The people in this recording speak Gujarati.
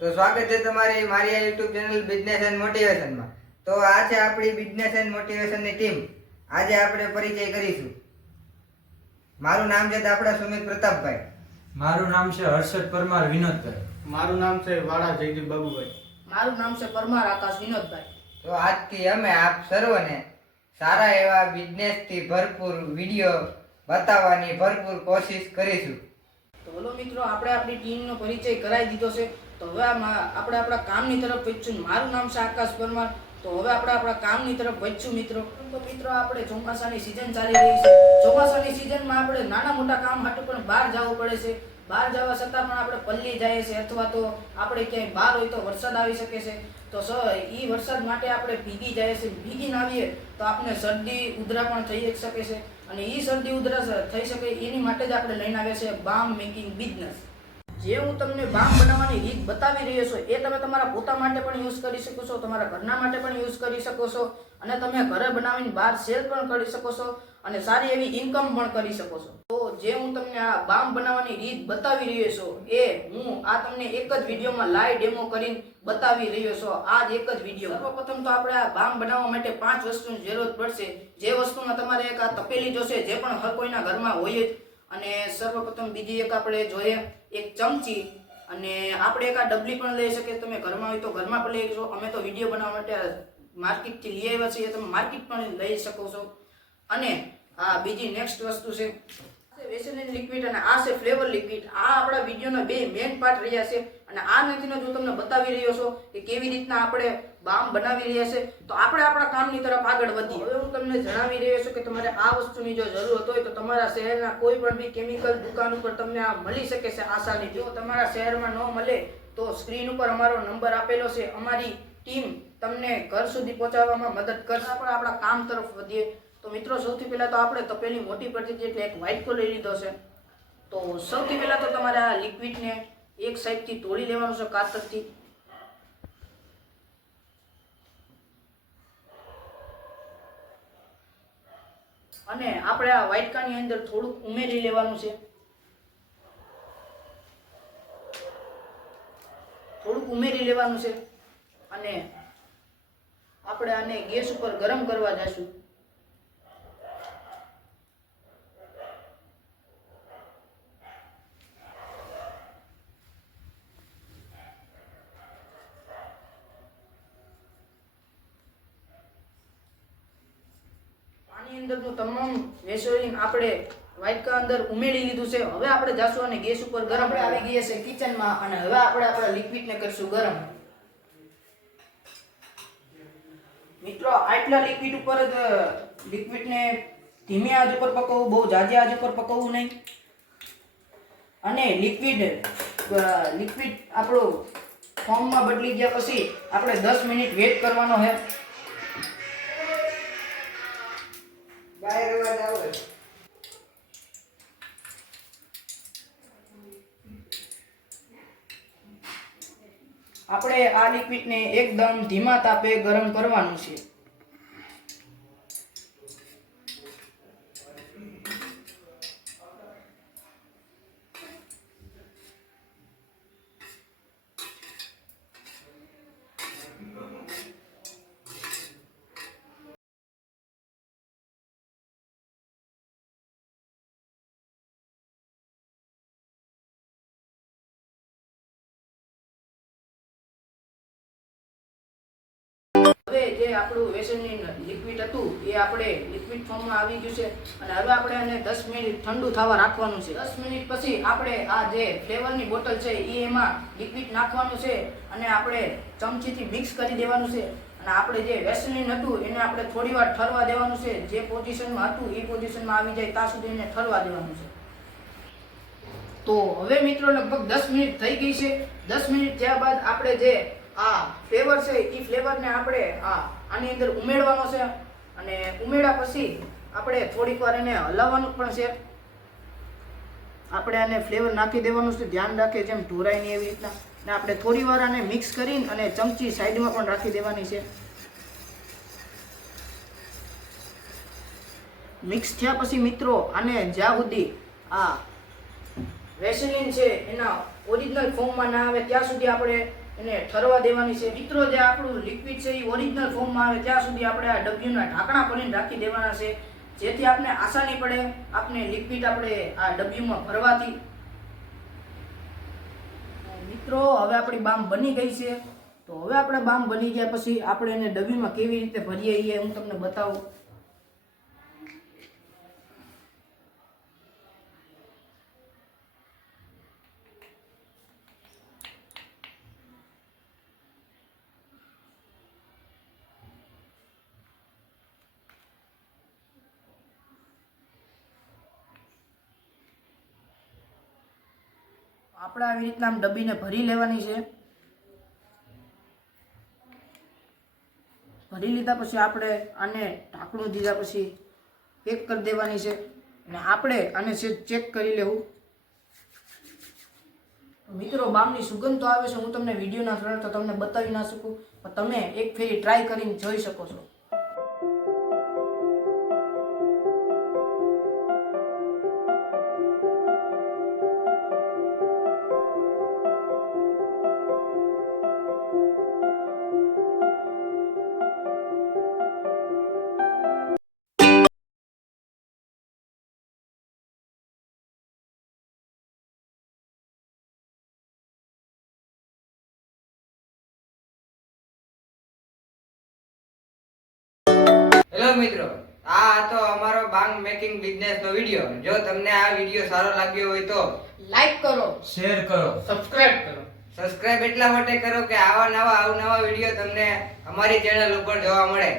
તો સ્વાગત છે તમારી મારી આ યુટ્યુબ ચેનલ બિઝનેસ એન્ડ મોટિવેશનમાં તો આ છે આપણી બિઝનેસ એન્ડ મોટિવેશનની ટીમ આજે આપણે પરિચય કરીશું. મારું નામ છે આપણા સુમિત પ્રતાપભાઈ. મારું નામ છે હર્ષદ પરમાર વિનોદભાઈ. મારું નામ છે વાળા જયદીપ બાબુભાઈ. મારું નામ છે પરમાર આકાશ વિનોદભાઈ. તો આજથી અમે આપ સર્વને સારા એવા બિઝનેસથી ભરપૂર વીડિયો બતાવવાની ભરપૂર કોશિશ કરીશું. તો બોલો મિત્રો, આપણે આપણી ટીમનો પરિચય કરાવી દીધો છે. તો હવે આપણે આપણા કામની તરફ વધશું. મારું નામ છે આકાશ પરમાર. તો હવે આપણે આપણા કામની તરફ વધશું મિત્રો. તો મિત્રો, આપણે ચોમાસાની સિઝન ચાલી રહી છે. ચોમાસાની સિઝનમાં આપણે નાના મોટા કામ માટે પણ બહાર જવું પડે છે. બહાર જવા છતાં પણ આપણે પલ્લી જાય છે અથવા તો આપણે ક્યાંય બહાર હોય તો વરસાદ આવી શકે છે. તો સ એ વરસાદ માટે આપણે ભીગી જાય છે. ભીગીને આવીએ તો આપણે શરદી, ઉધરા પણ થઈ શકે છે. અને એ શરદી, ઉધરા થઈ શકે એની માટે જ આપણે લઈને આવ્યા છે બામ મેકિંગ બિઝનેસ જે હું તમને બામ બનાવવાની રીત બતાવી રહ્યો છું, એ તમે તમારા પોતા માટે પણ યુઝ કરી શકો છો, તમારા ઘરના માટે પણ યુઝ કરી શકો છો. અને તમે ઘરે બનાવીને બહાર સેલ પણ કરી શકો છો. અને સારી એવી ઇન્કમ પણ કરી શકો છો. તો જે હું તમને આ બામ બનાવવાની રીત બતાવી રહ્યો છું, એ હું આ તમને એક જ વિડીયોમાં લાઈવ ડેમો કરીને બતાવી રહ્યો છું. આ જ એક જ વીડિયો. સર્વપ્રથમ તો આપણે આ બામ બનાવવા માટે પાંચ વસ્તુની જરૂરત પડશે. જે વસ્તુમાં તમારે એક આ તપેલી જોશે, જે પણ હર કોઈના ઘરમાં હોય જ. અને સર્વપ્રથમ બીજી એક આપણે જોઈએ, એક ચમચી. અને આપણે એક આ ડબલી પણ લઈ શકીએ. તમે ઘરમાં હોય તો ઘરમાં પણ લઈ શકો. અમે તો વીડિયો બનાવવા માટે માર્કેટથી લઈ આવ્યા છીએ. તમે માર્કેટ પણ લઈ શકો છો. અને આ બીજી નેક્સ્ટ વસ્તુ છે. વેસેલિન લિક્વિડ અને આ છે ફ્લેવર લિક્વિડ આ આપણા વિડીયોના બે મેઇન પાર્ટ રહ્યા છે. અને આ નથીનો જો તમને બતાવી રહ્યો છો કે કેવી રીતના આપણે બામ બનાવી રહ્યા છે, તો આપણે આપણા કામની તરફ આગળ વધીએ. હવે હું તમને જણાવી રહ્યો છું કે તમારે આ વસ્તુની જો જરૂરત હોય તો તમારા શહેરના કોઈ પણ બી કેમિકલ દુકાન ઉપર તમને આ મળી શકે છે આસાની જો તમારા શહેરમાં ન મળે તો સ્ક્રીન ઉપર અમારો નંબર આપેલો છે. અમારી ટીમ તમને ઘર સુધી પહોંચાડવામાં મદદ કરશે. આપણે આપણા કામ તરફ વધીએ. તો મિત્રો, સૌથી પહેલાં તો આપણે તપેલી મોટી પડતી એટલે એક વ્હાઈટ કોલ લઈ લીધો છે. તો સૌથી પહેલાં તો તમારે આ લિક્વિડને એક સાઈડથી તોડી લેવાનું છે કાતરથી. અને આપણે આ વાઇટકાની અંદર થોડુંક ઉમેરી લેવાનું છે. થોડુંક ઉમેરી લેવાનું છે. અને આપણે આને ગેસ ઉપર ગરમ કરવા જઈશું આની અંદરનું તમામ વેસોલિન આપણે વાટકા અંદર ઉમેરી લીધું છે. હવે આપણે જાશું અને ગેસ ઉપર ગરમ આપણે આવી ગયા છે કિચનમાં અને હવે આપણે આપણા લિક્વિડને કરશું ગરમ. મિત્રો આટલા લિક્વિડ ઉપર જ લિક્વિડને ધીમે આજ ઉપર પકવવું બહુ જાજી આજ ઉપર પકવવું નહીં. અને લિક્વિડ લિક્વિડ આપણું ફોર્મમાં બદલી ગયા પછી આપણે દસ મિનિટ વેટ કરવાનો છે બહાર અવાજ આવે આપણે આ લિક્વિડને એકદમ ધીમા તાપે ગરમ કરવાનું છે હવે જે આપણું વેસનની લિક્વિડ હતું, એ આપણે લિક્વિડ ફોર્મમાં આવી ગયું છે. અને હવે આપણે આને દસ મિનિટ ઠંડુ થવા રાખવાનું છે. દસ મિનિટ પછી આપણે આ જે ફ્લેવરની બોટલ છે, એ એમાં લિક્વિડ નાખવાનું છે અને આપણે ચમચીથી મિક્સ કરી દેવાનું છે. અને આપણે જે વેસલિન હતું, એને આપણે થોડી વાર ઠરવા દેવાનું છે. જે પોઝિશનમાં હતું, એ પોઝિશનમાં આવી જાય, ત્યાં સુધી એને ઠરવા દેવાનું છે. તો હવે મિત્રો લગભગ દસ મિનિટ થઈ ગઈ છે. દસ મિનિટ થયા બાદ આપણે જે આ ફ્લેવર છે એ ફ્લેવરને આપણે આ આની અંદર ઉમેરવાનો છે. અને ઉમેર્યા પછી આપણે થોડીક વાર એને હલાવવાનું પણ છે. આપણે આને ફ્લેવર નાખી દેવાનું છે. ધ્યાન રાખે જેમ ઢોરાય નહીં એવી રીતના. ને આપણે થોડી વાર આને મિક્સ કરીને અને ચમચી સાઈડમાં પણ રાખી દેવાની છે. મિક્સ થયા પછી મિત્રો, આને જ્યાં સુધી આ વેસલિન છે, એના ઓરિજિનલ ફોર્મમાં ના આવે, ત્યાં સુધી આપણે એને ઠરવા દેવાની છે. મિત્રો, જે આપણું લિક્વિડ છે, એ ઓરિજિનલ ફોર્મમાં આવે, ત્યાં સુધી આપણે આ ડબ્લ્યુના ઢાંકણા ભરીને રાખી દેવાના છે. જેથી આપણે આસાની પડે આપણે લિક્વિડ આપણે આ ડબ્લ્યુમાં ભરવાથી. મિત્રો, હવે આપણી બામ બની ગઈ છે. તો હવે આપણે બામ બની ગયા પછી આપણે એને ડબ્લ્યુમાં કેવી રીતે ભરીએ એ હું તમને બતાવું. આપણે આવી રીતના આમ ડબ્બીને ભરી લેવાની છે. ભરી લીધા પછી આપણે આને ઢાંકણું દીધા પછી પેક કરી દેવાની છે. અને આપણે આને છે ચેક કરી લેવું. મિત્રો, બામની સુગંધ તો આવે છે. હું તમને વિડીયોના થ્રુ તો તમને બતાવી ના શકું, પણ તમે એક ફેરી ટ્રાય કરીને જોઈ શકો છો. મિત્રો. આ હતો અમારો બાંગ મેકિંગ બિઝનેસ નો વીડિયો જો તમને આ વીડિયો સારો લાગ્યો હોય તો લાઈક કરો. શેર કરો. સબસ્ક્રાઇબ કરો. સબસ્ક્રાઇબ એટલા માટે કરો કે આવા નવા અવનવા વીડિયો તમને અમારી ચેનલ ઉપર જોવા મળે.